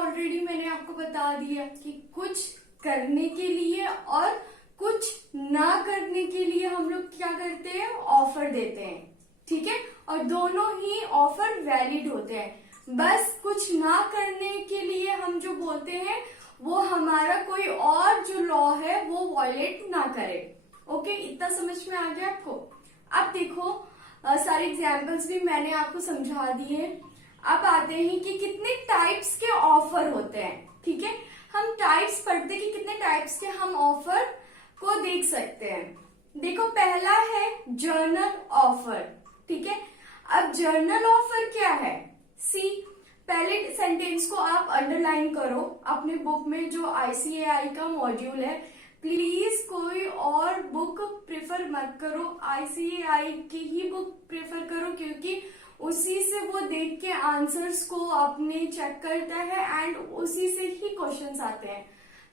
Already मैंने आपको बता दिया कि कुछ करने के लिए और कुछ ना करने के लिए हम लोग क्या करते हैं, ऑफर देते हैं। ठीक है, और दोनों ही ऑफर वैलिड होते हैं। बस कुछ ना करने के लिए हम जो बोलते हैं वो हमारा कोई और जो लॉ है वो वॉयलेट ना करे। ओके, इतना समझ में आ गया आपको। अब देखो सारे एग्जाम्पल्स भी मैंने आपको समझा दिए। अब आते हैं कि कितने टाइप्स के ऑफर होते हैं। ठीक है, हम टाइप्स पढ़ते कि कितने टाइप्स के हम ऑफर को देख सकते हैं। देखो पहला है जर्नल ऑफर। ठीक है, अब जर्नल ऑफर क्या है, सी पहले सेंटेंस को आप अंडरलाइन करो अपने बुक में। जो आईसीएआई का मॉड्यूल है, प्लीज कोई और बुक प्रेफर मत करो, आईसीएआई की ही बुक प्रेफर करो, क्योंकि उसी से वो देख के आंसर्स को अपने चेक करता है एंड उसी से ही क्वेश्चंस आते हैं।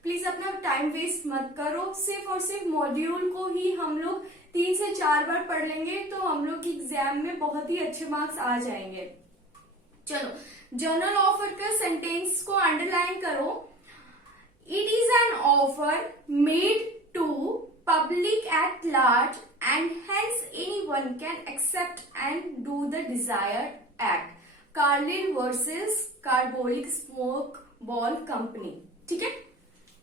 प्लीज अपना टाइम वेस्ट मत करो, सिर्फ और सिर्फ मॉड्यूल को ही हम लोग 3 से 4 बार पढ़ लेंगे तो हम लोग एग्जाम में बहुत ही अच्छे मार्क्स आ जाएंगे। चलो, जर्नल ऑफर का सेंटेंस को अंडरलाइन करो। It is an offer made to public at large and hence anyone can accept and do the desired act. Carlyle versus Carbolic Smoke Ball Company. ठीक है,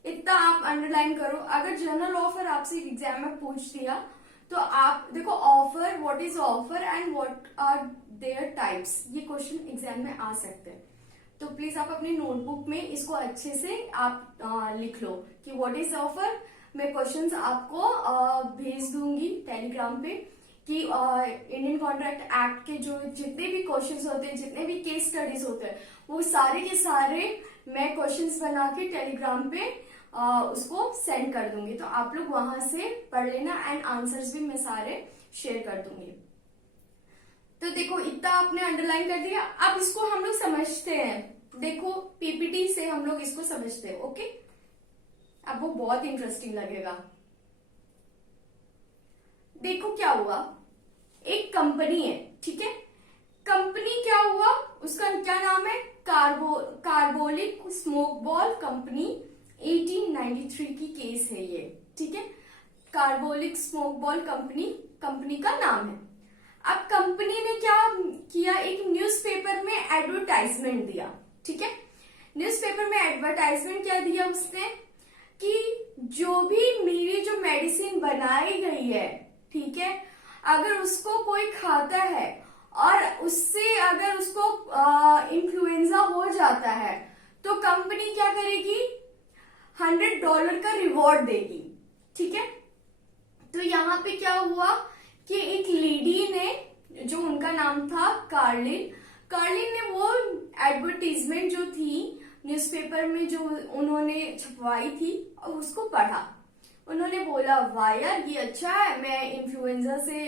इतना आप अंडरलाइन करो। अगर जर्नल ऑफर आपसे एग्जाम में पूछ दिया तो आप देखो offer, what is offer and what are their types, ये क्वेश्चन एग्जाम में आ सकते हैं। तो प्लीज आप अपनी नोटबुक में इसको अच्छे से आप लिख लो कि व्हाट इज ऑफर। मैं क्वेश्चंस आपको भेज दूंगी टेलीग्राम पे कि इंडियन कॉन्ट्रैक्ट एक्ट के जो जितने भी क्वेश्चंस होते हैं, जितने भी केस स्टडीज होते हैं, वो सारे के सारे मैं क्वेश्चंस बना के टेलीग्राम पे उसको सेंड कर दूंगी। तो आप लोग वहां से पढ़ लेना एंड आंसर्स भी मैं सारे शेयर कर दूंगी। तो देखो इतना आपने अंडरलाइन कर दिया। अब इसको हम लोग समझते हैं। देखो पीपीटी से हम लोग इसको समझते हैं। ओके, अब वो बहुत इंटरेस्टिंग लगेगा। देखो क्या हुआ, एक कंपनी है। ठीक है, कंपनी क्या हुआ, उसका क्या नाम है, कार्बोलिक स्मोक बॉल कंपनी। 1893 की केस है ये। ठीक है, कार्बोलिक स्मोक बॉल कंपनी का नाम है। अब कंपनी ने क्या किया, एक न्यूज़पेपर में एडवर्टाइजमेंट दिया। ठीक है, न्यूज़पेपर में एडवर्टाइजमेंट क्या दिया उसने कि जो भी मेरी जो मेडिसिन बनाई गई है, ठीक है, अगर उसको कोई खाता है और उससे अगर उसको इन्फ्लुएंजा हो जाता है तो कंपनी क्या करेगी, $100 का रिवॉर्ड देगी। ठीक है, तो यहाँ पे क्या हुआ कि एक लेडी ने, जो उनका नाम था कार्लिन ने वो एडवर्टीजमेंट जो थी न्यूज़पेपर में जो उन्होंने छपवाई थी और उसको पढ़ा। उन्होंने बोला वाह यार ये अच्छा है, मैं इन्फ्लुएंजा से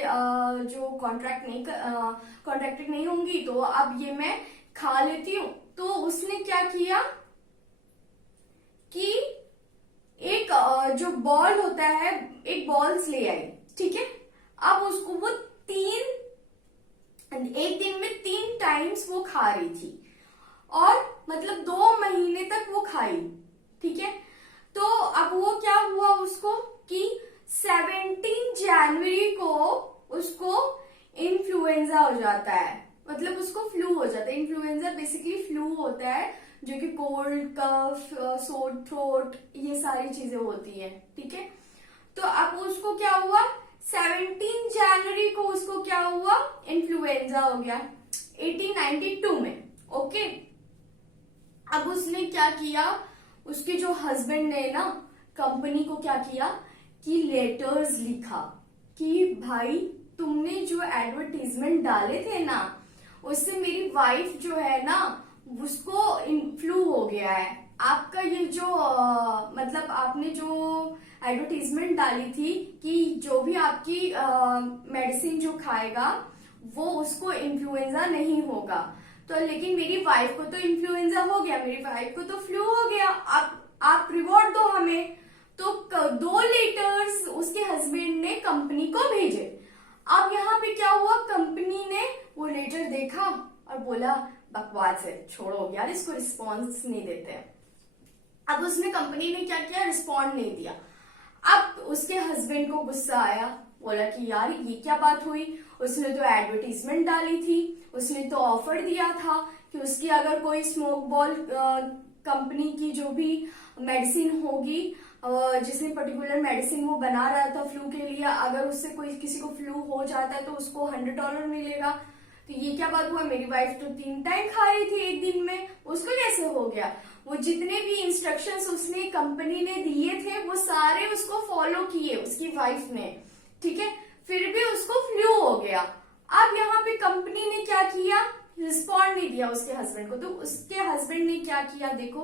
जो कॉन्ट्रैक्टेड नहीं होंगी तो अब ये मैं खा लेती हूँ। तो उसने क्या किया कि एक जो बॉल होता है, एक बॉल्स ले आई। ठीक है, अब उसको वो एक दिन में 3 टाइम्स वो खा रही थी और मतलब 2 महीने तक वो खाई। ठीक है, तो अब वो क्या हुआ उसको कि 17 जनवरी को उसको इन्फ्लुएंजा हो जाता है, मतलब उसको फ्लू हो जाता है। इन्फ्लुएंजा बेसिकली फ्लू होता है जो कि कोल्ड, कफ, सोर थ्रोट, ये सारी चीजें होती है। ठीक है, तो अब उसको क्या हुआ, 17 जनवरी को उसको क्या हुआ, इन्फ्लुएंजा हो गया 1892 में। ओके, अब उसने क्या किया, उसके जो हस्बैंड ने ना कंपनी को क्या किया कि लेटर्स लिखा कि भाई तुमने जो एडवर्टीजमेंट डाले थे ना उससे मेरी वाइफ जो है ना उसको फ्लू हो गया है। आपका ये जो मतलब आपने जो एडवर्टीजमेंट डाली थी कि जो भी आपकी मेडिसिन जो खाएगा वो उसको इन्फ्लुएंजा नहीं होगा, तो लेकिन मेरी वाइफ को तो इन्फ्लुएंजा हो गया, मेरी वाइफ को तो फ्लू हो गया, आप रिवॉर्ड दो हमें। तो 2 लेटर्स उसके हस्बैंड ने कंपनी को भेजे। अब यहाँ पे क्या हुआ, कंपनी ने वो लेटर देखा और बोला बकवास है, छोड़ो यार, इसको रिस्पॉन्स नहीं देते हैं। अब उसने कंपनी ने क्या किया, रिस्पॉन्ड नहीं दिया। अब उसके हस्बैंड को गुस्सा आया, बोला कि यार ये क्या बात हुई, उसने तो एडवर्टीजमेंट डाली थी, उसने तो ऑफर दिया था कि उसकी अगर कोई स्मोक बॉल कंपनी की जो भी मेडिसिन होगी, जिसने पर्टिकुलर मेडिसिन वो बना रहा था फ्लू के लिए, अगर उससे कोई किसी को फ्लू हो जाता है तो उसको $100 मिलेगा। तो ये क्या बात हुआ, मेरी वाइफ तो 3 टाइम खा रही थी एक दिन में, उसको कैसे हो गया। वो जितने भी इंस्ट्रक्शंस उसने कंपनी ने दिए थे वो सारे उसको फॉलो किए उसकी वाइफ ने, ठीक है, फिर भी उसको फ्लू हो गया। अब यहाँ पे कंपनी ने क्या किया, रिस्पॉन्ड नहीं दिया उसके हस्बैंड को। तो उसके हस्बैंड ने क्या किया, देखो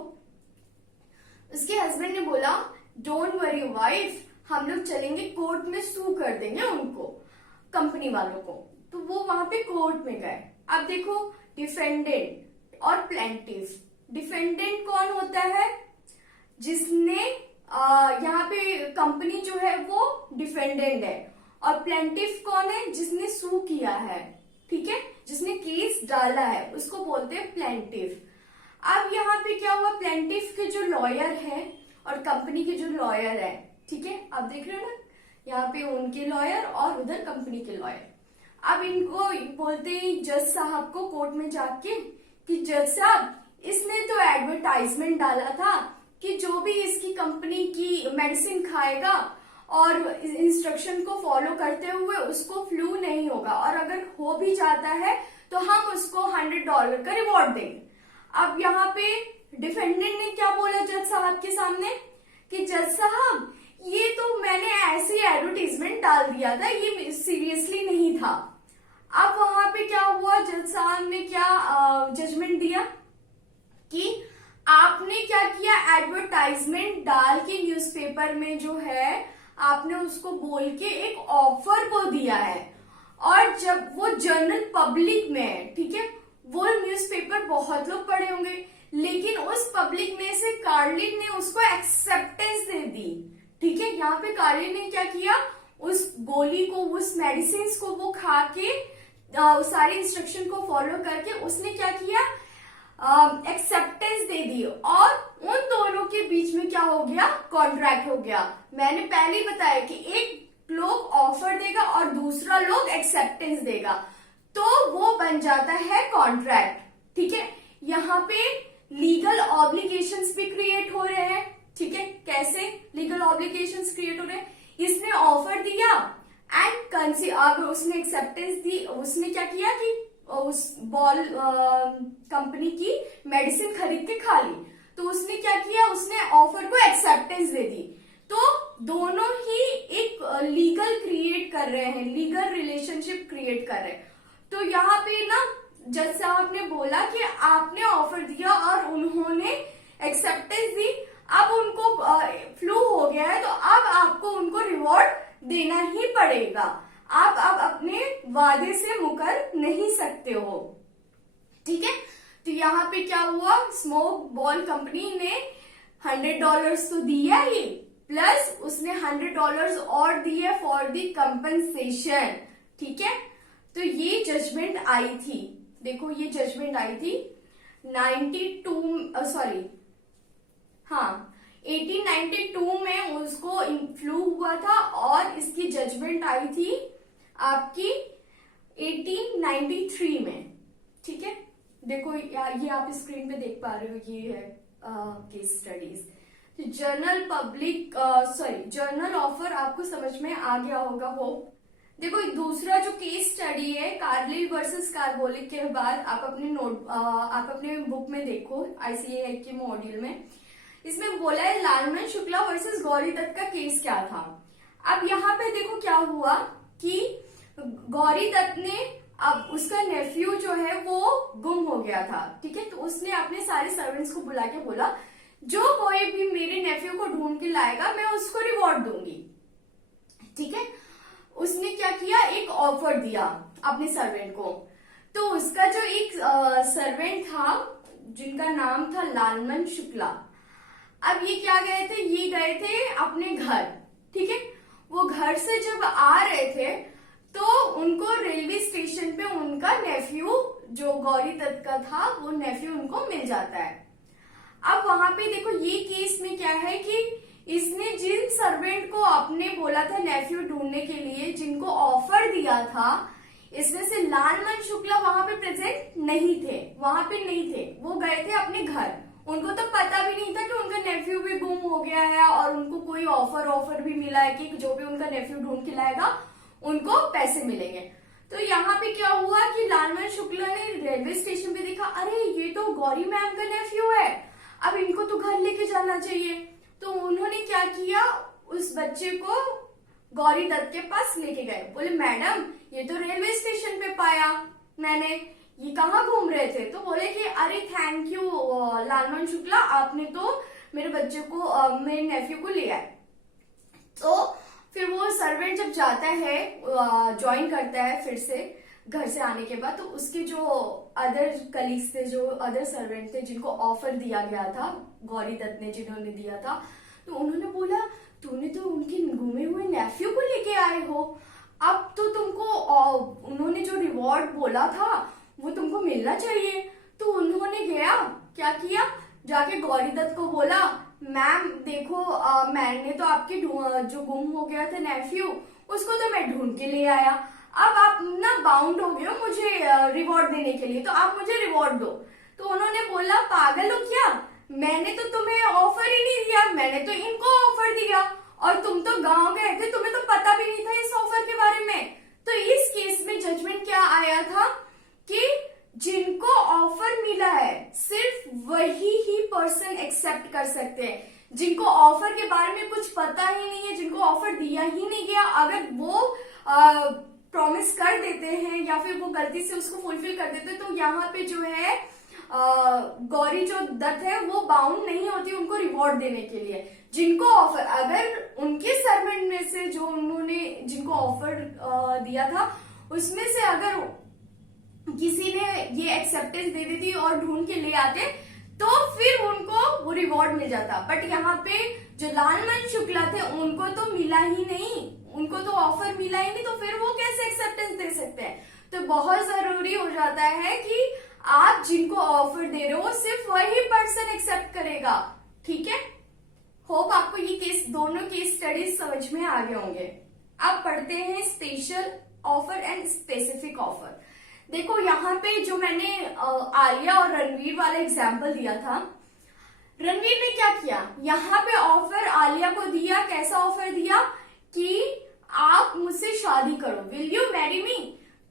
उसके हस्बैंड ने बोला डोंट वरी वाइफ, हम लोग चलेंगे कोर्ट में, सू कर देंगे उनको, कंपनी वालों को। तो वो वहां पे कोर्ट में गए। अब देखो डिफेंडेंट और प्लेंटिफ, डिफेंडेंट कौन होता है, जिसने यहाँ पे कंपनी जो है वो डिफेंडेंट है, और प्लेंटिफ कौन है, जिसने सू किया है, ठीक है, जिसने केस डाला है, उसको बोलते हैं प्लेंटिफ। अब यहाँ पे क्या हुआ, प्लेंटिफ के जो लॉयर है और कंपनी के जो लॉयर है, ठीक है, आप देख रहे हो ना, यहाँ पे उनके लॉयर और उधर कंपनी के लॉयर। अब इनको बोलते हैं जज साहब को कोर्ट में जाके कि जज साहब, इसने तो एडवर्टाइजमेंट डाला था कि जो भी इसकी कंपनी की मेडिसिन खाएगा और इंस्ट्रक्शन को फॉलो करते हुए उसको फ्लू नहीं होगा, और अगर हो भी जाता है तो हम उसको $100 का रिवॉर्ड देंगे। अब यहाँ पे डिफेंडेंट ने क्या बोला जज साहब के सामने कि जज साहब, ये तो मैंने ऐसे एडवर्टीजमेंट डाल दिया था, ये सीरियसली नहीं था। अब वहां पे क्या हुआ, जज साहब ने क्या जजमेंट दिया कि आपने क्या किया, एडवर्टाइजमेंट डाल के न्यूज़पेपर में जो है आपने उसको बोल के एक ऑफर को दिया है, और जब वो जनरल पब्लिक में है, ठीक है, वो न्यूज़पेपर बहुत लोग पढ़े होंगे, लेकिन उस पब्लिक में से कार्लिन ने उसको एक्सेप्टेंस दे दी, ठीक है। यहाँ पे कार्लिन ने क्या किया, उस गोली को, उस मेडिसिन को वो खा के सारी इंस्ट्रक्शन को फॉलो करके उसने क्या किया, एक्सेप्टेंस दे दी, और उन दोनों के बीच में क्या हो गया, कॉन्ट्रैक्ट हो गया। मैंने पहले ही बताया कि एक लोग ऑफर देगा और दूसरा लोग एक्सेप्टेंस देगा, तो वो बन जाता है कॉन्ट्रैक्ट, ठीक है। यहाँ पे लीगल ऑब्लिगेशंस भी क्रिएट हो रहे हैं, ठीक है। कैसे लीगल ऑब्लिगेशंस क्रिएट हो रहे हैं, इसने ऑफर दिया एंड अगर उसने एक्सेप्टेंस दी, उसने क्या किया कि उस बॉल कंपनी की मेडिसिन खरीद के खा ली, तो उसने क्या किया, उसने ऑफर को एक्सेप्टेंस दे दी, तो दोनों ही एक लीगल क्रिएट कर रहे हैं, लीगल रिलेशनशिप क्रिएट कर रहे हैं। तो यहाँ पे ना जज साहब ने बोला कि आपने ऑफर दिया और उन्होंने एक्सेप्टेंस दी, अब उनको फ्लू हो गया है, तो अब आपको उनको रिवॉर्ड देना ही पड़ेगा, आप अब अपने वादे से मुकर नहीं सकते हो, ठीक है। तो यहाँ पे क्या हुआ, स्मोक बॉल कंपनी ने $100 तो दिया ही, प्लस उसने $100 और दिए फॉर दी कंपनसेशन, ठीक है। तो ये जजमेंट आई थी, देखो ये जजमेंट आई थी 1892 में उसको फ्लू हुआ था, और इसकी जजमेंट आई थी आपकी 1893 में, ठीक है। देखो ये आप स्क्रीन पे देख पा रहे हो, ये है केस स्टडीज। जर्नल ऑफर आपको समझ में आ गया होगा, होप। देखो दूसरा जो केस स्टडी है कार्लिल वर्सेस कार्बोलिक के बाद आप अपने बुक में देखो, ICAI के मॉड्यूल में, इसमें बोला है लालमन शुक्ला वर्सेस गौरी दत्त का केस क्या था। अब यहाँ पे देखो क्या हुआ कि गौरी दत्त ने, अब उसका नेफ्यू जो है वो गुम हो गया था, ठीक है, तो उसने अपने सारे सर्वेंट्स को बुला के बोला जो कोई भी मेरे नेफ्यू को ढूंढ के लाएगा मैं उसको रिवॉर्ड दूंगी, ठीक है। उसने क्या किया, एक ऑफर दिया अपने सर्वेंट को। तो उसका जो एक सर्वेंट था जिनका नाम था लालमन शुक्ला, अब ये क्या गए थे, ये गए थे अपने घर, ठीक है। वो घर से जब आ रहे थे तो उनको रेलवे स्टेशन पे उनका नेफ्यू जो गौरी दत्त का था वो नेफ्यू उनको मिल जाता है। अब वहां पे देखो ये केस में क्या है कि इसने जिन सर्वेंट को आपने बोला था नेफ्यू ढूंढने के लिए, जिनको ऑफर दिया था, इसमें से लालमन शुक्ला वहां पे प्रेजेंट नहीं थे, वहां पे नहीं थे, वो गए थे अपने घर। उनको तो पता भी नहीं था कि उनका नेफ्यू भी गुम हो गया है और उनको कोई ऑफर भी मिला है कि जो भी उनका नेफ्यू ढूंढ के लाएगा उनको पैसे मिलेंगे। तो यहाँ पे क्या हुआ कि लालमन शुक्ला ने रेलवे स्टेशन पे देखा, अरे ये तो गौरी मैम का नेफ्यू है, अब इनको तो घर लेके जाना चाहिए। तो उन्होंने क्या किया, उस बच्चे को गौरी दत्त के पास लेके गए। बोले मैडम ये तो रेलवे स्टेशन पे पाया मैंने, ये कहाँ घूम रहे थे? तो बोले कि अरे थैंक यू लालमन शुक्ला, आपने तो मेरे बच्चे को मेरे नेफ्यू को ले आए। तो फिर वो सर्वेंट जब जाता है, ज्वाइन करता है फिर से घर से आने के बाद, तो उसके जो अदर कलीग्स थे, जो अदर सर्वेंट थे जिनको ऑफर दिया गया था, गौरी दत्त ने जिन्होंने दिया था, तो उन्होंने बोला तूने तो उनके घूमे हुए नेफ्यू को लेके आए हो, अब तो तुमको उन्होंने जो रिवॉर्ड बोला था वो तुमको मिलना चाहिए। तो उन्होंने क्या किया, जाके गौरी दत्त को बोला मैम देखो मैंने तो आपके जो गुम हो गया था नेफ्यू, उसको तो मैं ढूंढ के ले आया, अब आप ना बाउंड हो गए हो मुझे रिवॉर्ड देने के लिए, तो आप मुझे रिवॉर्ड दो। तो उन्होंने बोला पागल हो क्या, मैंने तो तुम्हें ऑफर ही नहीं दिया, मैंने तो इनको ऑफर दिया और तुम तो गांव गए थे, तुम्हें तो पता भी नहीं था इस ऑफर के बारे में। तो इस केस में जजमेंट क्या आया था कि जिनको ऑफर मिला है सिर्फ वही ही पर्सन एक्सेप्ट कर सकते हैं, जिनको ऑफर के बारे में कुछ पता ही नहीं है, जिनको ऑफर दिया ही नहीं गया, अगर वो प्रॉमिस कर देते हैं या फिर वो गलती से उसको फुलफिल कर देते हैं, तो यहाँ पे जो है गौरी जो दत्त है वो बाउंड नहीं होती उनको रिवॉर्ड देने के लिए। जिनको ऑफर, अगर उनके सर्वेंट में से जो उन्होंने जिनको ऑफर दिया था उसमें से अगर किसी ने ये एक्सेप्टेंस दे दी थी और ढूंढ के ले आते तो फिर उनको वो रिवॉर्ड मिल जाता। बट यहाँ पे जो लालमन शुक्ला थे उनको तो मिला ही नहीं, उनको तो ऑफर मिला ही नहीं, तो फिर वो कैसे एक्सेप्टेंस दे सकते हैं? तो बहुत जरूरी हो जाता है कि आप जिनको ऑफर दे रहे हो सिर्फ वही पर्सन एक्सेप्ट करेगा। ठीक है, होप आपको ये केस, दोनों केस स्टडीज समझ में आ गए होंगे। अब पढ़ते हैं special offer and specific offer. देखो यहाँ पे जो मैंने आलिया और रणवीर वाला एग्जाम्पल दिया था, रणवीर ने क्या किया, यहाँ पे ऑफर आलिया को दिया। कैसा ऑफर दिया कि आप मुझसे शादी करो, विल यू मैरी मी।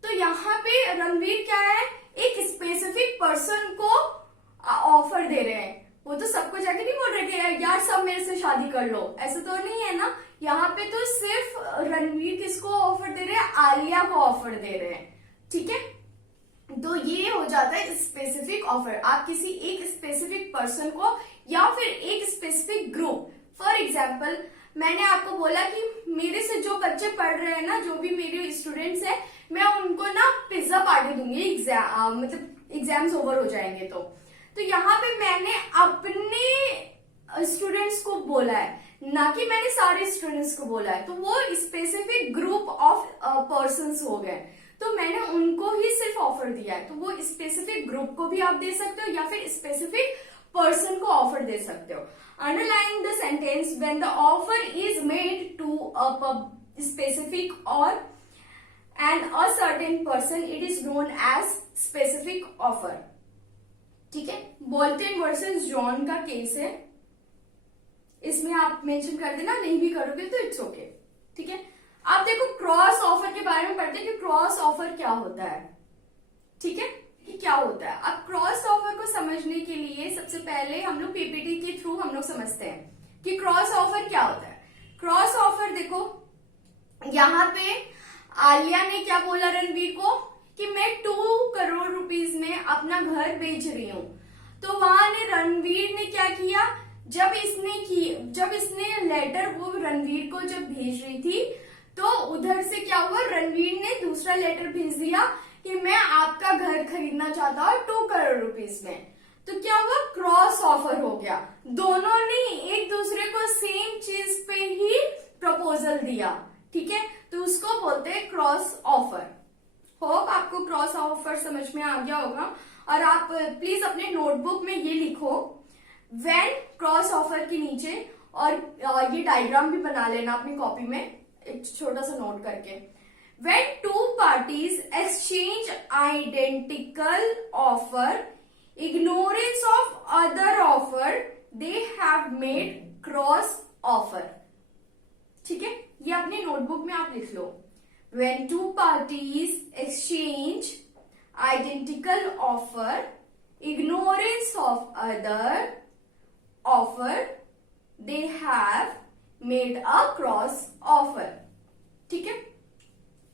तो यहाँ पे रणवीर क्या है, एक स्पेसिफिक पर्सन को ऑफर दे रहे हैं। वो तो सबको जाके नहीं बोल रहे कि यार सब मेरे से शादी कर लो, ऐसा तो नहीं है ना। यहाँ पे तो सिर्फ रणवीर किसको ऑफर दे रहे हैं, आलिया को ऑफर दे रहे हैं। ठीक है, तो ये हो जाता है स्पेसिफिक ऑफर। आप किसी एक स्पेसिफिक पर्सन को या फिर एक स्पेसिफिक ग्रुप, फॉर एग्जाम्पल मैंने आपको बोला कि मेरे से जो बच्चे पढ़ रहे हैं ना, जो भी मेरे स्टूडेंट्स हैं, मैं उनको ना पिज्जा पार्टी दूंगी मतलब एग्जाम्स ओवर हो जाएंगे। तो यहाँ पे मैंने अपने स्टूडेंट्स को बोला है, ना कि मैंने सारे स्टूडेंट्स को बोला है। तो वो स्पेसिफिक ग्रुप ऑफ पर्संस हो गए, तो मैंने उनको ही सिर्फ ऑफर दिया है। तो वो स्पेसिफिक ग्रुप को भी आप दे सकते हो या फिर स्पेसिफिक पर्सन को ऑफर दे सकते हो। Underline the sentence, when the offer is made to a specific और and a certain person, it is known as specific offer. ठीक है, बोल्टन वर्सेस जॉन का केस है, इसमें आप मेंशन कर देना, नहीं भी करोगे तो इट्स ओके। ठीक है, आप देखो क्रॉस ऑफर के बारे में पढ़ते हैं कि क्रॉस ऑफर क्या होता है। ठीक है, कि क्या होता है। अब क्रॉस ऑफर को समझने के लिए सबसे पहले हम लोग पीपीटी के थ्रू हम लोग समझते हैं कि क्रॉस ऑफर क्या होता है। क्रॉस ऑफर देखो, यहाँ पे आलिया ने क्या बोला रणवीर को कि मैं 2 करोड़ रुपीस में अपना घर बेच रही हूं। तो वहां ने रणवीर ने क्या किया, जब इसने लेटर वो रणवीर को जब भेज रही थी, तो उधर से क्या हुआ, रणवीर ने दूसरा लेटर भेज दिया कि मैं आपका घर खरीदना चाहता हूँ 2 करोड़ रुपीस में। तो क्या हुआ, क्रॉस ऑफर हो गया। दोनों ने एक दूसरे को सेम चीज पे ही प्रपोजल दिया। ठीक है, तो उसको बोलते हैं क्रॉस ऑफर। होप आपको क्रॉस ऑफर समझ में आ गया होगा। और आप प्लीज अपने नोटबुक में ये लिखो व्हेन क्रॉस ऑफर के नीचे, और ये डायग्राम भी बना लेना अपनी कॉपी में एक छोटा सा नोट करके। When two parties exchange identical offer, ignorance of other offer, they have made cross offer। ठीक है, ये अपनी नोटबुक में आप लिख लो। When two parties exchange identical offer, ignorance of other offer, they have made a cross offer। ठीक है,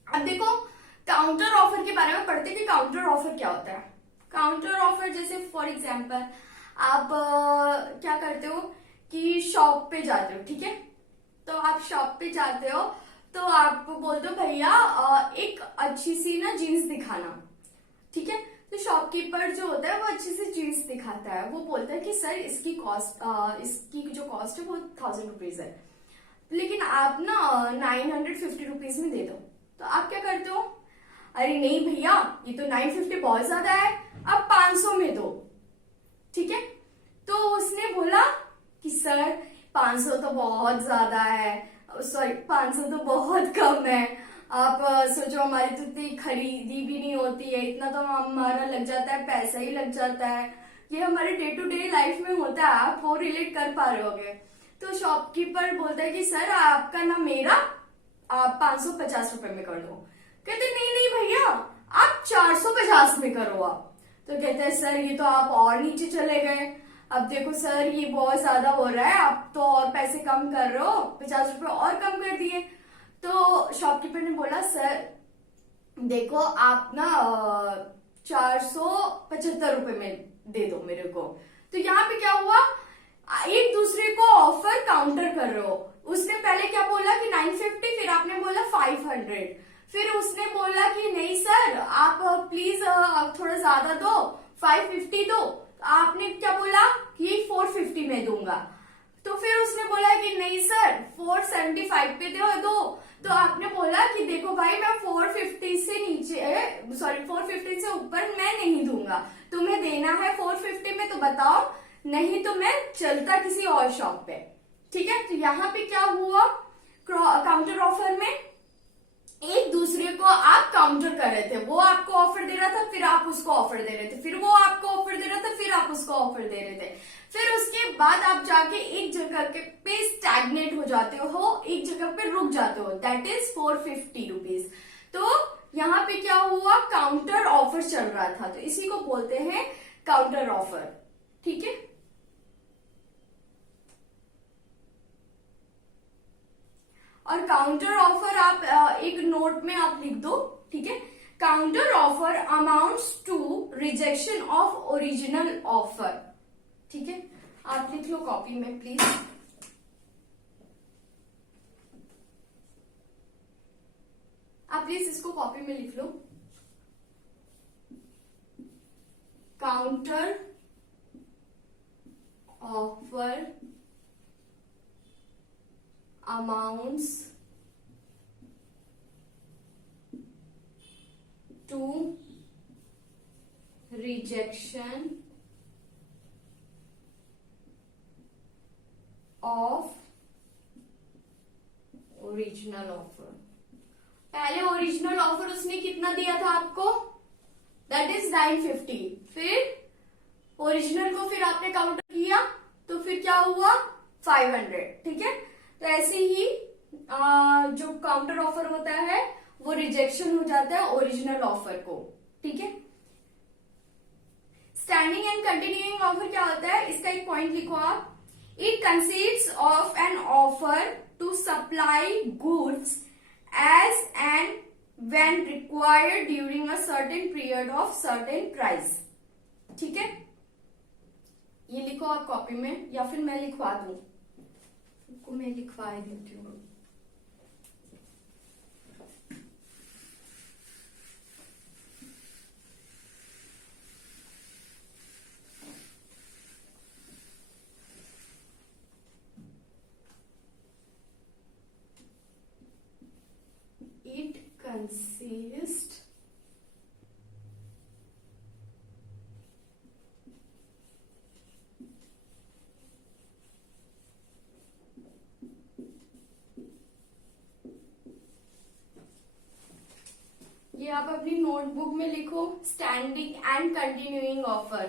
अब देखो काउंटर ऑफर के बारे में पढ़ते कि काउंटर ऑफर क्या होता है। काउंटर ऑफर जैसे फॉर एग्जाम्पल आप क्या करते हो कि शॉप पे जाते हो, ठीक है, तो आप शॉप पे जाते हो तो आप बोलते हो भैया एक अच्छी सी ना जीन्स दिखाना, ठीक है, तो शॉपकीपर जो होता है वो अच्छी सी जीन्स दिखाता है, वो बोलता है कि सर इसकी कॉस्ट इसकी जो कॉस्ट है वो 1000 रुपीज है, लेकिन आप ना 950 रुपीज में दे दो। तो आप क्या करते हो, अरे नहीं भैया ये तो 950 बहुत ज्यादा है, आप 500 में दो, ठीक है। तो उसने बोला कि सर 500 तो बहुत ज्यादा है, सॉरी 500 तो बहुत कम है, आप सोचो हमारी तो इतनी खरीदी भी नहीं होती है, इतना तो हमारा लग जाता है, पैसा ही लग जाता है, ये हमारे डे टू डे लाइफ में होता है, आप वो रिलेट कर पा रहे होगे। तो शॉपकीपर बोलता है कि सर आपका ना मेरा आप 550 रुपए में कर दो। कहते नहीं नहीं भैया आप 450 में करो आप। तो कहते हैं सर ये तो आप और नीचे चले गए, अब देखो सर ये बहुत ज्यादा हो रहा है, आप तो और पैसे कम कर रहे हो, 50 रुपए और कम कर दिए। तो शॉपकीपर ने बोला सर देखो आप ना 475 रुपए में दे दो मेरे को। तो यहाँ पे क्या हुआ, एक दूसरे को ऑफर काउंटर कर रहे हो। उसने पहले क्या बोला कि 950, फिर आपने बोला 500, फिर उसने बोला कि नहीं सर आप प्लीज थोड़ा ज्यादा दो, 550 दो, तो आपने क्या बोला कि 450 में दूंगा। तो फिर उसने बोला कि नहीं सर 475 पे दो, तो आपने बोला कि देखो भाई मैं 450 से नीचे सॉरी 450 से ऊपर मैं नहीं दूंगा, तुम्हें देना है 450 में तो बताओ, नहीं तो मैं चलता किसी और शॉप पे, ठीक है। तो यहाँ पे क्या हुआ, काउंटर ऑफर में एक दूसरे को आप काउंटर कर रहे थे, वो आपको ऑफर दे रहा था फिर आप उसको ऑफर दे रहे थे, फिर वो आपको ऑफर दे रहा था फिर आप उसको ऑफर दे रहे थे, फिर उसके बाद आप जाके एक जगह के पे स्टैग्नेट हो जाते हो, एक जगह पे रुक जाते हो, दैट इज 450 रुपीज। तो यहाँ पे क्या हुआ, काउंटर ऑफर चल रहा था, तो इसी को बोलते हैं काउंटर ऑफर, ठीक है। और काउंटर ऑफर आप एक नोट में आप लिख दो, ठीक है। Counter offer amounts to rejection of original offer, ठीक है, आप लिख लो कॉपी में प्लीज। आप प्लीज इसको कॉपी में लिख लो, counter offer amounts to rejection of original offer. पहले ओरिजिनल ऑफर उसने कितना दिया था आपको, दैट इज 950, फिर ओरिजिनल को फिर आपने काउंटर किया तो फिर क्या हुआ 500, ठीक है। तो ऐसे ही जो काउंटर ऑफर होता है वो रिजेक्शन हो जाता है ओरिजिनल ऑफर को, ठीक है। स्टैंडिंग एंड कंटिन्यूइंग ऑफर क्या होता है, इसका एक पॉइंट लिखो आप, it consists of an offer to supply goods as and when required during a certain period of certain price, ठीक है। ये लिखो आप कॉपी में, या फिर मैं लिखवा दूं, को मैं लिखवा देती हूँ। It consists यहाँ पे अपनी नोटबुक में लिखो स्टैंडिंग एंड कंटिन्यूइंग ऑफर।